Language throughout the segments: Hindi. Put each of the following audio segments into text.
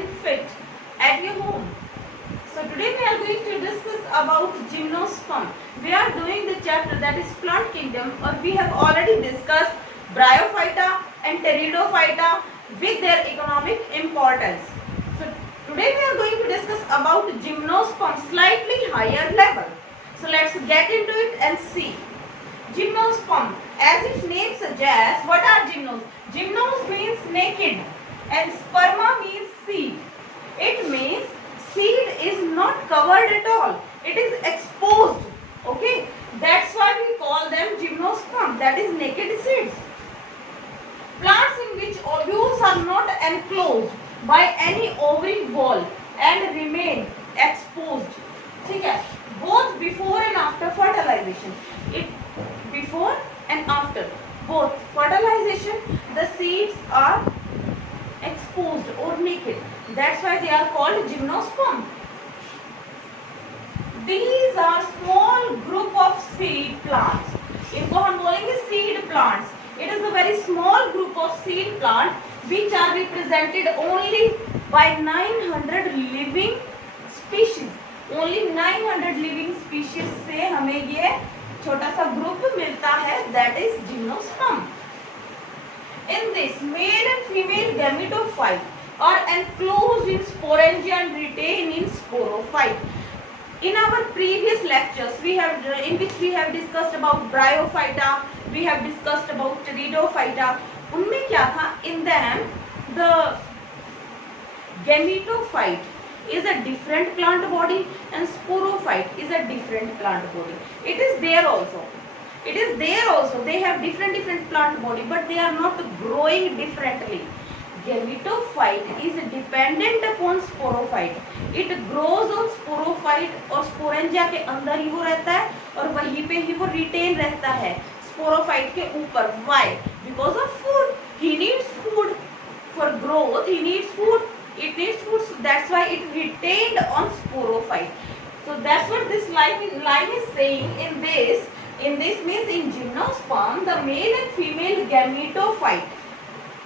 can fit at your home. So today we are going to discuss about gymnosperm. We are doing the chapter that is plant kingdom, or we have already discussed Bryophyta and Pteridophyta with their economic importance. So today we are going to discuss about gymnosperm slightly higher level. So let's get into it and see. Gymnosperm, as its name suggests, what are gymnos? Gymnos means naked and sperma means seed. It means seed is not covered at all. It is exposed. Okay, that's why we call them gymnosperm, that is naked seeds. Plants in which ovules are not enclosed by any ovary wall and remain exposed. ठीक है, both before and after fertilization. Before and after both fertilization, the seeds are exposed or naked. That's why they are called gymnosperm. These are small group of seed plants. इनको हम बोलेंगे seed plants. It is a very small group of seed plant which are represented only by 900 living species. Only 900 living species से हमें ये छोटा सा ग्रुप मिलता है, that is gymnosperm. In this, male and female gametophyte are enclosed in sporangia and retain in sporophyte. In our previous lectures, in which we have discussed about Bryophyta, we have discussed about Pteridophyta. उनमें क्या था? In them, the gametophyte is a different plant body and sporophyte is a different plant body. It is there also. They have different plant body, but they are not growing differently. Gametophyte is dependent upon sporophyte. It grows on sporophyte और sporangia के अंदर ही वो रहता है और वहीं पे ही वो retain रहता है sporophyte के ऊपर. Why? Because of food. He needs food for growth. He needs food. It needs food. So that's why it retained on sporophyte. So that's what this line is saying. In this means in gymnosperm, the male and female gametophyte,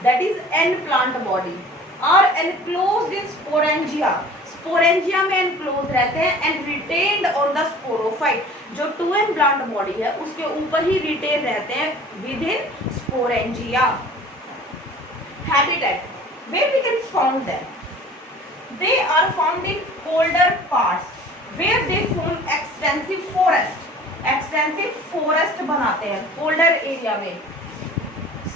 that is N plant body, are enclosed in sporangia. Sporangia में enclosed रहते हैं and retained on the sporophyte. जो 2N plant body है उसके ऊपर ही retain रहते हैं within sporangia. Habitat, where we can find them? They are found in colder parts where they form extensive forest. Extensive forest बनाते हैं colder area में.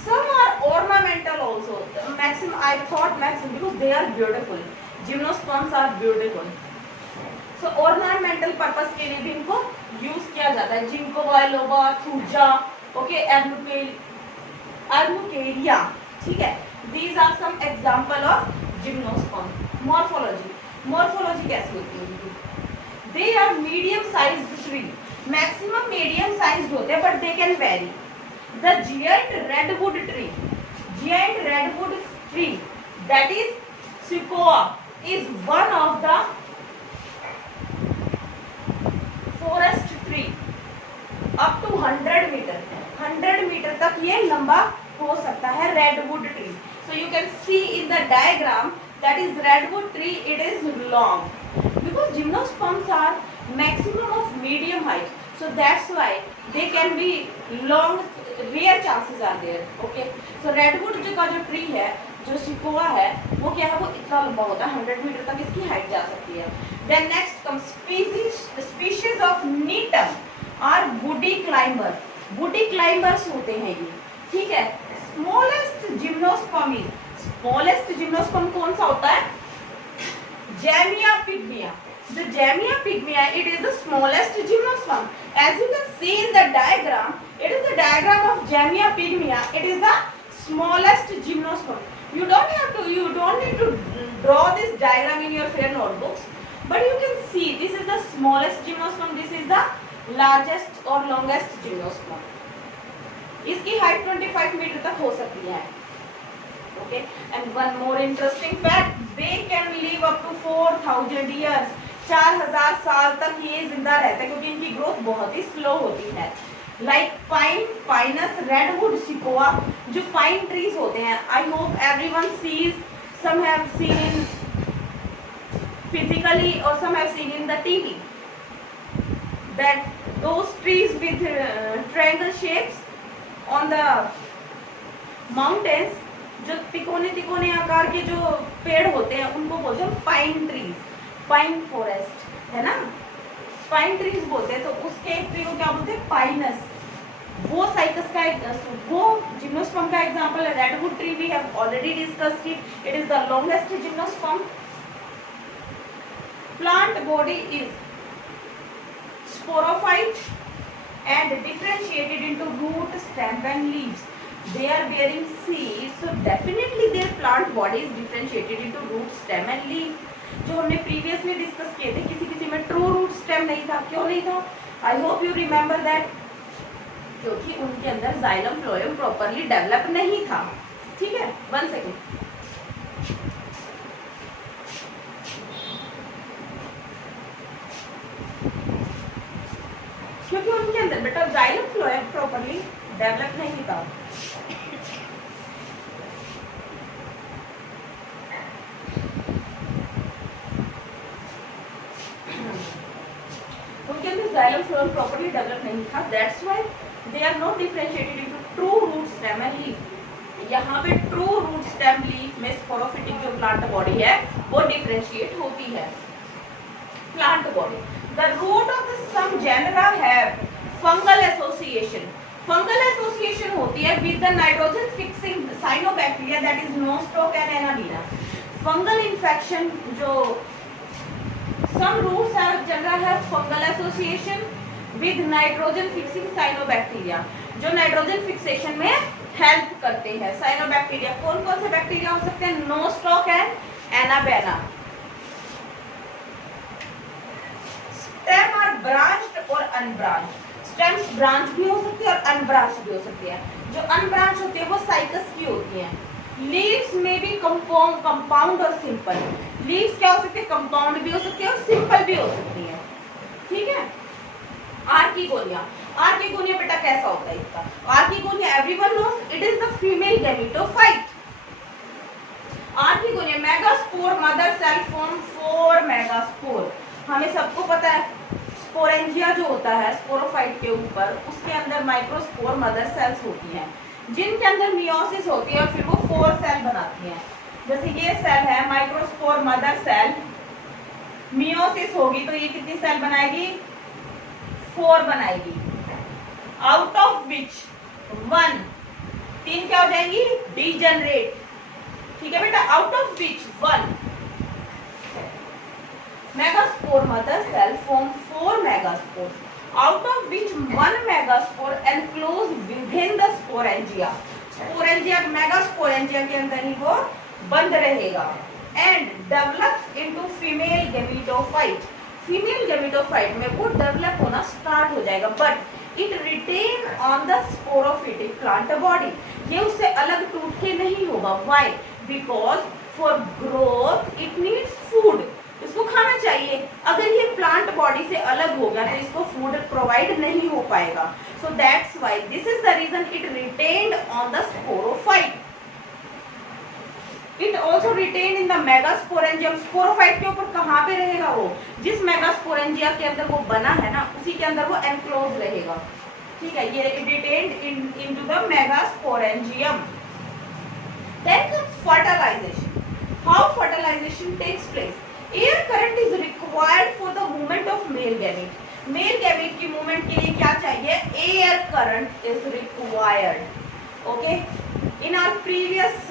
Some are ornamental also. I thought maximum because they are beautiful. Gymnosperms are beautiful. So ornamental purpose के लिए भी इनको use किया जाता है. Ginkgo biloba, thuja, okay, Arnucaria. ठीक है. These are some example of gymnosperm. Morphology कैसी होती है इनकी? They are medium sized tree. Maximum medium sized होते हैं, but they can vary. The giant redwood tree, that is Sequoia, is one of the forest tree up to 100 meter. 100 meter तक ये लंबा हो सकता है redwood tree. So you can see in the diagram that is redwood tree. It is long because gymnosperms are maximum of medium height. So that's why they can be long. Rare chances are there. Okay. So redwood का जो tree है, जो सिकोआ है, वो क्या है? वो इतना लंबा होता है, 100 मीटर तक इसकी हाइट जा सकती है. Then next comes species of Netum are woody climber. Woody climbers होते हैं ये. ठीक है. Smallest gymnosperm कौन सा होता है? Jamia pygmea. The Jamia pygmea, it is the smallest gymnosperm. As you can see in the diagram, it is the diagram of Jamia pygmea. It is the smallest gymnosperm. You don't need to draw this diagram in your fair notebooks, but you can see this is the smallest gymnosperm. This is the largest or longest gymnosperm. इसकी height 25 मीटर तक हो सकती है. Okay, and one more interesting fact, they can live up to 4000 years. 4000 साल तक ये जिंदा रहते हैं क्योंकि इनकी ग्रोथ बहुत ही स्लो होती है. Like pine, pinus, redwood, sequoia, जो pine trees होते हैं. I hope everyone sees, some have seen physically or some have seen in the TV that those trees with triangle shapes on the mountains, जो तिकोने तिकोने आकार के जो पेड़ होते हैं उनको बोलते हैं पाइन ट्रीज, पाइन फॉरेस्ट है ना, पाइन ट्रीज बोलते हैं। तो उसके एक ट्री को क्या बोलते हैं, पाइनस। वो साइकस का वो जिम्नोस्पर्म का एग्जांपल है। Redwood tree we have already discussed it is the longest gymnosperm. Plant body is sporophyte and differentiated into root, stem and leaves. They are bearing seeds, so definitely their plant body is differentiated into root, stem and leaf. जो हमने प्रीवियसली डिस्कस किए थे, किसी किसी में ट्रू रूट स्टेम नहीं था। क्यों नहीं था? I hope you remember that, क्योंकि उनके अंदर जाइलम फ्लोएम प्रॉपरली डेवलप नहीं था। ठीक है, 1 सेकेंड। क्योंकि उनके अंदर बेटा जाइलम फ्लोएम प्रॉपरली डेवलप नहीं था। उनके अंदर जाइलम फ्लोएम प्रॉपरली डेवलप नहीं था, that's why they are not differentiated into true root, stem and leaf. यहाँ पे ट्रू रूट, स्टेम, लीफ में स्पोरोफिटिक जो प्लांट बॉडी है वो डिफरेंशिएट होती है। Plant body, the root of the some genera have fungal association. Fungal association होती है with the nitrogen fixing cyanobacteria that is nostoc and anabaena. Fungal infection जो some roots have genera have fungal association with nitrogen fixing cyanobacteria, जो नाइट्रोजन फिक्सेशन में हेल्प करते हैं। साइनोबैक्टीरिया कौन कौन से बैक्टीरिया हो सकते हैं? Nostoc and Anabaena. Stem are branched और अनब्रांच्ड। स्टेम्स ब्रांच भी हो सकती है और अनब्रांच्ड भी हो सकती है। जो अनब्रांच होती है वो साइकस की होती है। लीव्स में भी कंपाउंड और सिंपल। लीव्स क्या हो सकती है? कंपाउंड भी हो सकती है और सिंपल भी हो सकती है। ठीक है। आर्किगोनिया, आर्किगोनिया बेटा कैसा होता है इसका? Archegonia everyone knows, it is the female gametophyte. Archegonia megaspore mother cell form 4 megaspore. हमें सबको पता है स्पोरेंजिया जो होता है स्पोरोफाइट के ऊपर, उसके अंदर माइक्रोस्पोर मदर सेल्स होती हैं, जिनके अंदर मियोसिस होती है और फिर वो 4 सेल बनाती हैं। जैसे ये सेल है माइक्रोस्पोर मदर सेल, मियोसिस होगी तो ये कितनी सेल बनाएगी? 4 बनाएगी। आउट ऑफ विच 1, 3 क्या हो जाएंगी? डीजनरेट। ठीक है बेटा, out of which 1 megaspore mother cell form 4 megaspores, out of which 1 megaspore enclosed within the sporangia. sporangia megasporangia के अंदर ही वो बंद रहेगा and develops into female gametophyte. female gametophyte में वो डेवलप होना स्टार्ट हो जाएगा, but it retain on the sporophytic plant body. ये उससे अलग टूट के नहीं होगा। why? because for growth it needs food. इसको खाना चाहिए। अगर ये प्लांट बॉडी से अलग हो गया तो इसको फूड प्रोवाइड नहीं हो पाएगा। So that's why this is the reason it retained on the sporophyte. It also retain in the megasporangium. Sporophyte के ऊपर कहाँ पे रहेगा? वो जिस मेगास्पोरेंजिया के अंदर वो बना है ना, उसी के अंदर वो एनक्लोज रहेगा। ठीक है, ये retained into the megasporangium. Then comes fertilization. How fertilization takes place? Air current is required for the movement of male gamete. Male gamete की मूवमेंट के लिए क्या चाहिए? Air current is required. Okay, in our previous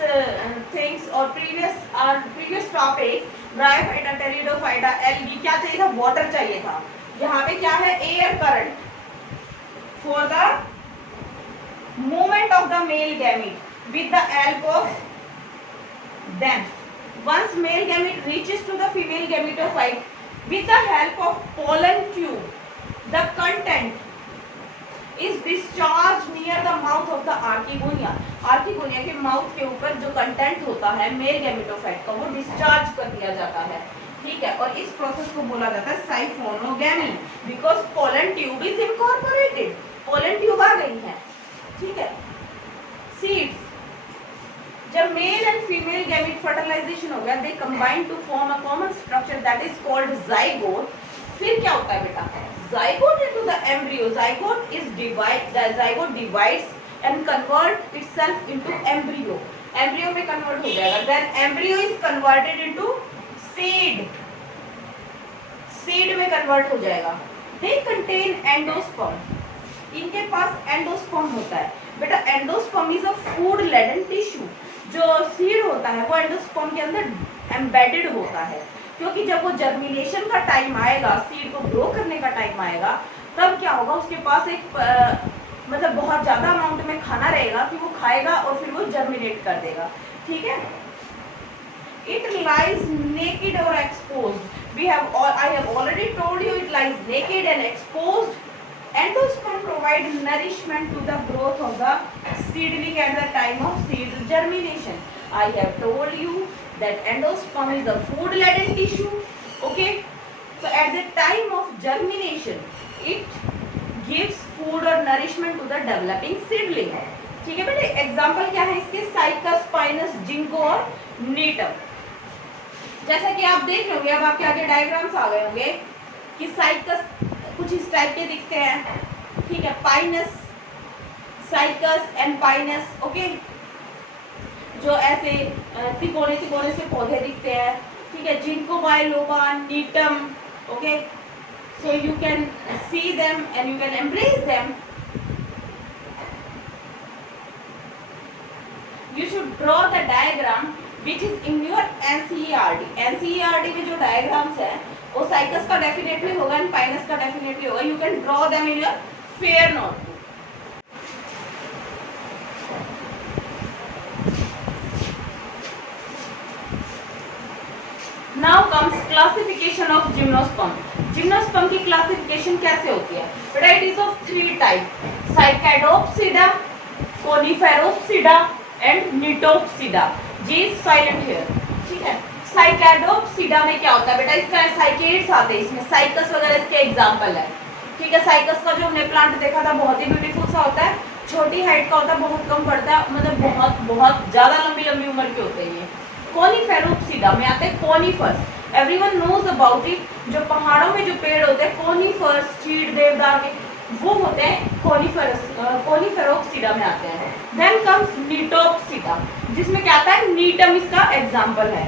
things और previous topic bryophyta, pteridophyta, algae, क्या चाहिए था? वाटर चाहिए था। यहाँ पे क्या है? Air current for the movement of the male gamete with the help of them. Once male gamete reaches to the female gametophyte with the help of pollen tube, the content is discharged near the mouth of the archegonia. archegonia के माउथ के ऊपर जो कंटेंट होता है मेल गैमेटोफाइट का, वो डिस्चार्ज कर दिया जाता है। ठीक है, और इस प्रोसेस को बोला जाता है siphonogamy, because pollen tube is incorporated. Pollen tube आ गई है। ठीक है, सीड्स जब male and female gamete fertilization हो गया, they combine to form a common structure that is called zygote. फिर क्या होता है बेटा, zygote into the embryo, zygote is divide, the zygote divides and convert itself into embryo, embryo में कन्वर्ट हो जाएगा। Then embryo is converted into seed, seed में कन्वर्ट हो जाएगा। दे कंटेन एंडोस्पर्म, इनके पास एंडोस्पर्म होता है बेटा। Endosperm is a food laden tissue, जो सीड होता है वो एंडोस्पर्म के अंदर एम्बेडेड होता है, क्योंकि जब वो जर्मिनेशन का टाइम आएगा, सीड को ग्रो करने का टाइम आएगा, तब क्या होगा, उसके पास एक मतलब बहुत ज्यादा अमाउंट में खाना रहेगा कि वो खाएगा और फिर वो जर्मिनेट कर देगा। ठीक है, it lies naked or exposed. I have already told you it lies naked and exposed. Endosperm provide nourishment to the growth of the seedling at the time of seed germination. I have told you that endosperm is a food laden tissue. Okay, so at the time of germination it gives food or nourishment to the developing seedling. ठीक है बेटे, एग्जाम्पल क्या है इसके, साइकस, स्पाइनस, जिंको और नीटम। जैसा कि आप देख रहे होंगे, अब आपके आगे डायग्राम्स आ गए होंगे कि साइकस कुछ इस टाइप के दिखते हैं, ठीक है, Pinus, cycas and Pinus, okay, जो ऐसे तिकोने तिकोने से पौधे दिखते हैं, ठीक है, जिनको बायलोबा, नीटम, okay, so you can see them and you can embrace them. You should draw the diagram which is in your NCERT. NCERT में जो diagrams है वो साइकस का डेफिनेटली होगा एंड पाइनस का डेफिनेटली होगा। You can draw them in your fair notebook. Now comes classification of gymnosperm. Gymnosperm की classification कैसे होती है? Varieties of 3 type: Cycadopsida, Coniferopsida and Nitopsida. G is silent here. ठीक है, साइकैडोप्सिडा में क्या होता है बेटा, इसका साइकेड्स आते हैं इसमें, साइकस वगैरह इसके एग्जांपल है। ठीक है, साइकस का जो हमने प्लांट देखा था बहुत ही ब्यूटीफुल सा होता है, छोटी हाइट का होता है, बहुत कम पड़ता है, मतलब बहुत बहुत ज्यादा लंबी लंबी उम्र के होते हैं ये। कोनिफेरोप्सिडा में आते हैं conifers, everyone knows about it, जो पहाड़ों में जो पेड़ होते हैं कोनिफर्स, चीड़, देवदार के, वो होते हैं कोनिफेरोप्सिडा में आते हैं। देन कम्स नीटोप्सिडा, जिसमें क्या आता है, नीटम इसका एग्जांपल है।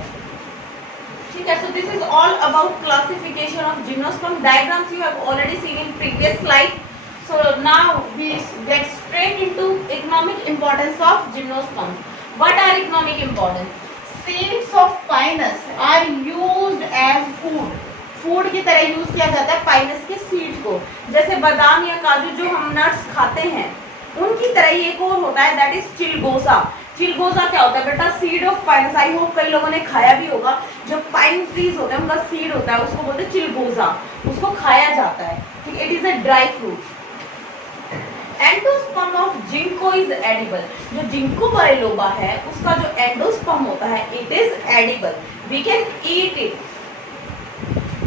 ठीक है, so this is all about classification of gymnosperm. Diagrams you have already seen in previous slide. So now we get straight into economic importance of gymnosperm. What are economic importance? Seeds of pinus are used as food. Food की तरह यूज किया जाता है पाइनस के सीड को, जैसे बादाम या काजू जो हम नट्स खाते हैं उनकी तरह ही एक और होता है, दैट इज चिलगोजा। चिलगोजा क्या होता है बेटा, seed of Pinus. I hope कई लोगों ने खाया भी होगा, जो पाइन ट्रीज होते हैं उनका सीड होता है, उसको बोलते हैं चिलगोजा, उसको खाया जाता है। ठीक, it is a dry fruit. Endosperm of ginkgo is edible, जो जिंको बायलोबा है उसका जो एंडोस्पर्म होता है it is edible, we can eat it.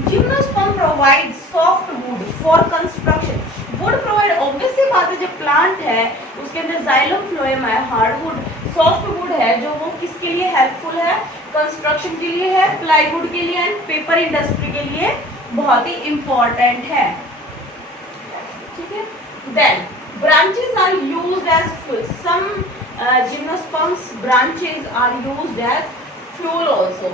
Gymnosperm provide soft wood for construction. Wood provide, obvious सी बात है, जब प्लांट है उसके अंदर जाइलम फ्लोएम है, हार्डवुड, सॉफ्ट वुड है, जो वो किसके लिए हेल्पफुल है, कंस्ट्रक्शन के लिए है, प्लाईवुड के लिए एंड पेपर इंडस्ट्री के लिए बहुत ही इंपॉर्टेंट है। ठीक है, then branches are used as fuel. Some gymnosperms branches are used as fuel also.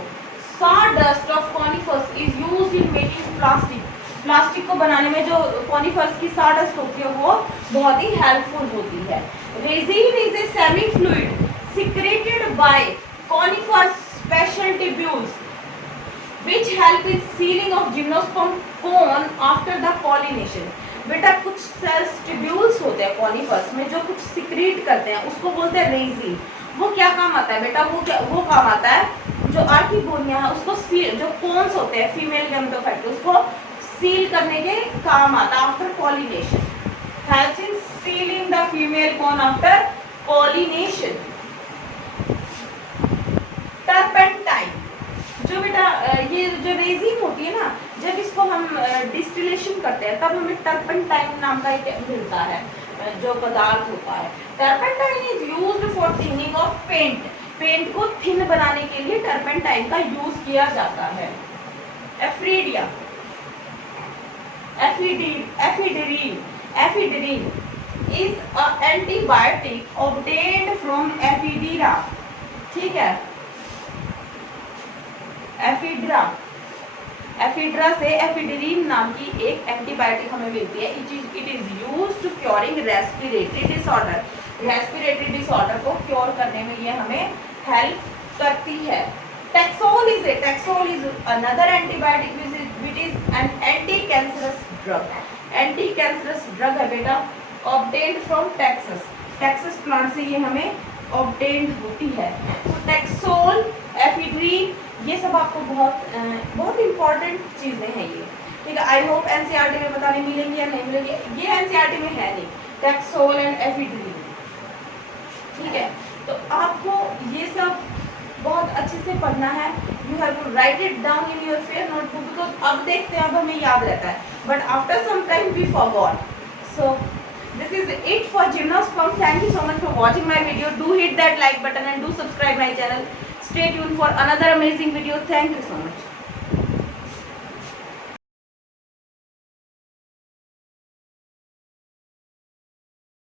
Sawdust of conifers is used in making plastic. Plastic को बनाने में जो कॉनिफर्स की sawdust होती है वो बहुत ही हेल्पफुल होती है। Resin is a semi-fluid secreted by conifers special tubules which help in sealing of gymnosperm cone after the pollination. बेटा कुछ सेल्स ट्यूब्यूल्स होते हैं कॉनिफर्स में जो कुछ सिक्रीट करते हैं, उसको बोलते हैं रेजिन। वो क्या काम आता है बेटा, वो काम आता है जो आर्किगोनिया है उसको जो कोन्स होते हैं फीमेल गैमेटोफाइट, उसको सील करने के काम आता है after pollination, helps in ceiling the female cone after pollination. Turpentine, जो बेटा ये जो रेजिन होती है ना, जब इसको हम डिस्टिलेशन करते हैं तब हमें टर्पेंटाइन नाम का एक मिलता है जो पदार्थ होता है। Turpentine is used for thinning of paint. Paint को थिन बनाने के लिए टर्पेंटाइन का यूज किया जाता है। एफ्रीडिया, ephedrine is a antibiotic obtained from ephedra. ठीक है, एफिड्रा से एफिड्रीन नाम की एक एंटीबायोटिक हमें मिलती है। It is used to curing respiratory disorder. Respiratory disorder को क्योर करने में ये हमें हेल्प करती है। Taxol is another antibiotic which is an anti cancerous drug. Anti cancerous drug है बेटा, ऑब्टेन्ड फ्रॉम टैक्सस प्लांट से ये हमें ऑब्टेन्ड होती है। तो टैक्सोल, एफिड्रीन, ये सब आपको बहुत इंपॉर्टेंट चीजें हैं ये। ठीक है, आई होप एनसीईआरटी में बताने मिलेंगे या नहीं मिलेंगे, ये एनसीईआरटी में है नहीं, टैक्सोल एंड एफिड्रीन। ठीक है, तो आपको ये सब बहुत अच्छे से पढ़ना है। You have to write it down in your fair notebook, because अब देखते हैं, अब हमें याद रहता है, but after some time we forgot. So this is it for gymnosperm. Thank you so much for watching my video. Do hit that like button and do subscribe my channel. Stay tuned for another amazing video. Thank you so much.